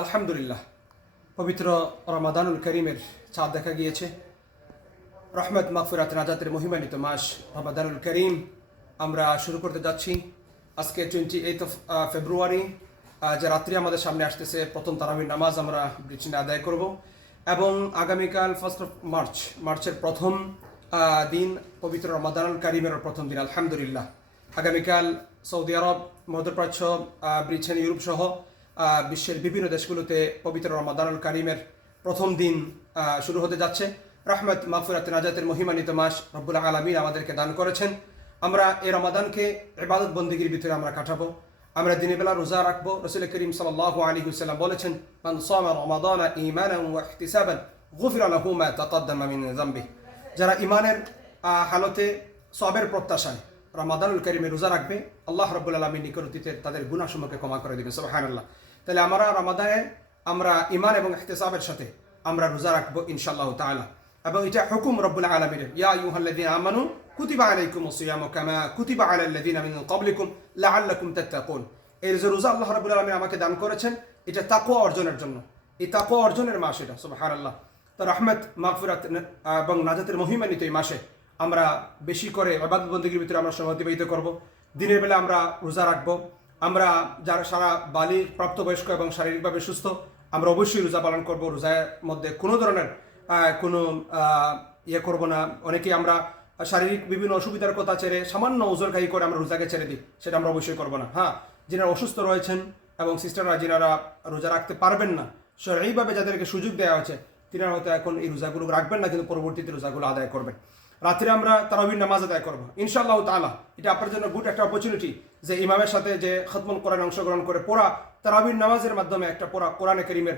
আলহামদুলিল্লাহ, পবিত্র রমাদানুল করিমের চাঁদ দেখা গিয়েছে। রহমত, মাগফিরাত, নাজাতের মহিমানিত মাস রমাদানুল করিম। আমরা শুরু করতে যাচ্ছি। আজকে টোয়েন্টি এইট অফ ফেব্রুয়ারি যে রাত্রি আমাদের সামনে আসতেছে, প্রথম তারাবির নামাজ আমরা ব্রিচিনে আদায় করব। এবং আগামীকাল ফার্স্ট অফ মার্চ মার্চের প্রথম দিন পবিত্র রমাদানুল করিমের প্রথম দিন, আলহামদুলিল্লাহ। আগামীকাল সৌদি আরব, মধ্যপ্রাচ্য ব্রিটেন, ইউরোপ সহ বিশ্বের বিভিন্ন দেশগুলোতে পবিত্র রমাদানুল কারিমের প্রথম দিন শুরু হতে যাচ্ছে। রহমত মাফুরাত নাজাতের মহিমানিত মাস রব্বুল আলমিন আমাদেরকে দান করেছেন। আমরা এই রমাদানকে ইবাদত বন্দীগীর ভিতরে আমরা কাটাবো। আমরা দিনের বেলা রোজা রাখব। রসুল করিম সাল্লাহ আলী হুসাল্লাম বলেছেন যারা ইমানের হালতে সবের প্রত্যাশায় রমাদানুল করিমে রোজা রাখবে, আল্লাহ রব্বুল আলমীর নিকটতিতে তাদের গুণাসমূহকে ক্ষমা করে দেবে সুবহান আল্লাহ তাহলে আমরা রমাদানে, আমরা ইমান এবং ইহতেসাবের সাথে আমরা রোজা রাখব ইনশাআল্লাহ তাআলা। এবং এটা হুকুম রব্বুল আলমীর ইয়া ইউহাল্লাযীনা আমানু কুতিবা আলাইকুম সিয়ামু কামা কুতিবা আলাল্লাযীনা মিন ক্বাবলিকুম লাআল্লাকুম তাত্তাকুন। এই যে রোজা আল্লাহ রব্বুল আলমীর আমাকে দান করেছেন, এটা তাকওয়া অর্জনের জন্য। এই তাকওয়া অর্জনের মাস এটা, সুবহানাল্লাহ। তো রহমত, মাগফিরাত এবং নাজাতের মহিমানিত এই মাসে। আমরা বেশি করে আবাদ বন্দীগীর ভিতরে আমরা সময় অতিবাহিত করব। দিনের বেলা আমরা রোজা রাখব। আমরা যারা সারা বালি প্রাপ্তবয়স্ক এবং শারীরিকভাবে সুস্থ, আমরা অবশ্যই রোজা পালন করব। রোজার মধ্যে কোনো ধরনের কোনো ইয়ে করব না। অনেকেই আমরা শারীরিক বিভিন্ন অসুবিধার কথা ছেড়ে সামান্য ওজন খাই করে আমরা রোজাকে ছেড়ে দিই, সেটা আমরা অবশ্যই করব না। হ্যাঁ যিনারা অসুস্থ রয়েছেন এবং সিস্টাররা যিনারা রোজা রাখতে পারবেন না এইভাবে যাদেরকে সুযোগ দেওয়া হয়েছে, তিনারা হয়তো এখন এই রোজাগুলো রাখবেন না, কিন্তু পরবর্তীতে রোজাগুলো আদায় করবেন। রাত্রে আমরা তারাবির নামাজ আদায় করব। ইনশাল্লাহ তাআলা, এটা আপনার জন্য গুড একটা অপরচুনিটি যে ইমামের সাথে যে খতম কোরআন অংশগ্রহণ করে পড়া, তারাবির নামাজের মাধ্যমে একটা পড়া কোরআনে করিমের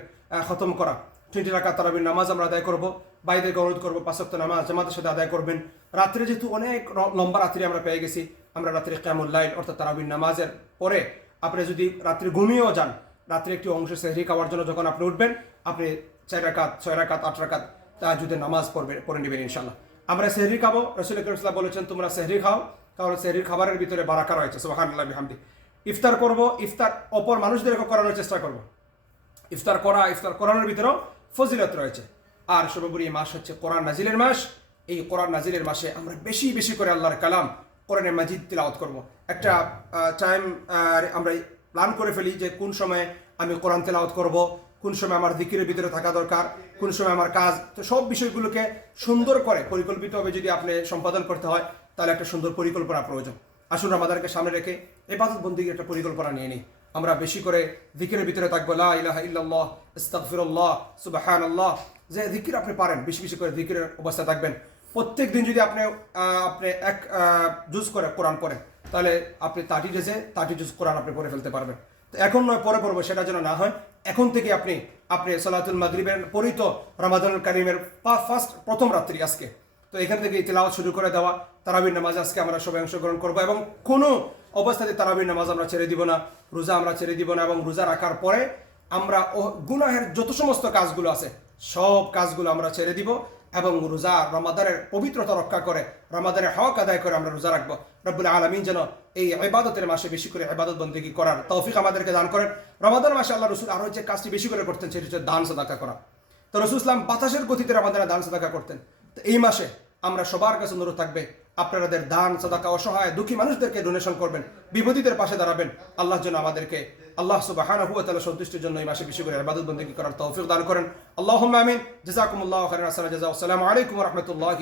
খতম করা। টোয়েন্টি রাখা তারাবির নামাজ আমরা আদায় করব বাইদেরকে অনুরোধ করব পাঁচক্ত নামাজ জামাতের সাথে আদায় করবেন। রাত্রে যেহেতু অনেক লম্বা রাত্রি আমরা পেয়ে গেছি, আমরা রাত্রে ক্যামুল লাইল, অর্থাৎ তারাবির নামাজের পরে আপনি যদি রাত্রে ঘুমিয়েও যান, রাত্রে একটি অংশ সেহরি খাওয়ার জন্য যখন আপনি উঠবেন, আপনি চার রাকাত, ছয় রাকাত, আট রাকাত যদি নামাজ পড়বে, পড়ে নেবেন ইনশাল্লাহ আমরা সেহরি খাব। রসুল করিমসাল্লাহ বলেছেন, তোমরা সেহরি খাও কারণ সেহরির খাবারের ভিতরে বারাকা রয়েছে। সোহান আল্লাহ বিহামদি। ইফতার করব, ইফতার অপর মানুষদেরকে করানোর চেষ্টা করব। ইফতার করা, ইফতার করানোর ভিতরেও ফজিলত রয়েছে। আর সর্বোপরি মাস হচ্ছে কোরআন নাজিলের মাস। এই কোরআন নাজিলের মাসে আমরা বেশি বেশি করে আল্লাহর কালাম কোরআনের মাজিদ তিলাওয়াত করব। একটা টাইম আমরা প্ল্যান করে ফেলি যে কোন সময় আমি কোরআন তেলাওয়াত করব। কোন সময় আমার দিকিরের ভিতরে থাকা দরকার, কোন সময় আমার কাজ, তো সব বিষয়গুলোকে সুন্দর করে পরিকল্পিতভাবে যদি আপনি সম্পাদন করতে হয়, তাহলে একটা সুন্দর পরিকল্পনা প্রয়োজন। আসুন আমাদেরকে সামনে রেখে এবাদত বন্দির একটা পরিকল্পনা নিয়ে নিই। আমরা বেশি করে দিকের ভিতরে থাকব, লা ইলাহা ইল্লাল্লাহ, ইস্তাগফিরুল্লাহ, সুবহানাল্লাহ। যে দিকির আপনি পারেন, বেশি বেশি করে দিকিরের অবস্থায় থাকবেন। প্রত্যেক দিন যদি আপনি আপনি এক জুজ করে কোরআন পড়েন, তাহলে আপনি তাটি ডেজে তাটি জুজ কোরআন আপনি পড়ে ফেলতে পারবেন। তো এখন নয়, পরে পড়ব, সেটা যেন না হয়। এখন থেকে আপনি আপনি সালাতুল মাগরিবের পরিত রমাদানুল কারিমের ফার্স্ট প্রথম রাত্রি আজকে। তো এখান থেকে তেলাওয়াত শুরু করে দেওয়া, তারাবির নামাজ আজকে আমরা সবাই অংশগ্রহণ করব এবং কোনো অবস্থাতে তারাবির নামাজ আমরা ছেড়ে দিব না, রোজা আমরা ছেড়ে দিব না এবং রোজা রাখার পরে আমরা গুনাহের যত সমস্ত কাজগুলো আছে, সব কাজগুলো আমরা ছেড়ে দিব। এবং রোজা রমাদানের পবিত্রতা রক্ষা করে, রমাদানের হক আদায় করে আমরা রোজা রাখব। রব্বুল আলমিন যেন এই ইবাদতের মাসে বেশি করে ইবাদত বন্দী করার তৌফিক আমাদেরকে দান করেন। রমাদান মাসে আল্লাহ রসুল আরও যে কাজটি বেশি করে করতেন, সেটি হচ্ছে দান সাদাকা করা। তো রসুল ইসলাম বাতাসের গতিতে আমাদের দান সাদাকা করতেন। তো এই মাসে আমরা সবার কাছে অনুরোধ থাকবে আপনাদের দান, সাদাকা, অসহায়, দুঃখী মানুষদেরকে ডোনেশন করবেন বিপদীদের পাশে দাঁড়াবেন। আল্লাহ যেন আমাদেরকে, আল্লাহ সুবাহ সন্তুষ্টির জন্য এই মাসে বেশি করে আবাদত বন্দী করার তৌফিক দান করেন। আল্লাহ আমিন। জাজাকুমুল্লাহ আসসালাম। আলাইকুম রহমতুল্লাহ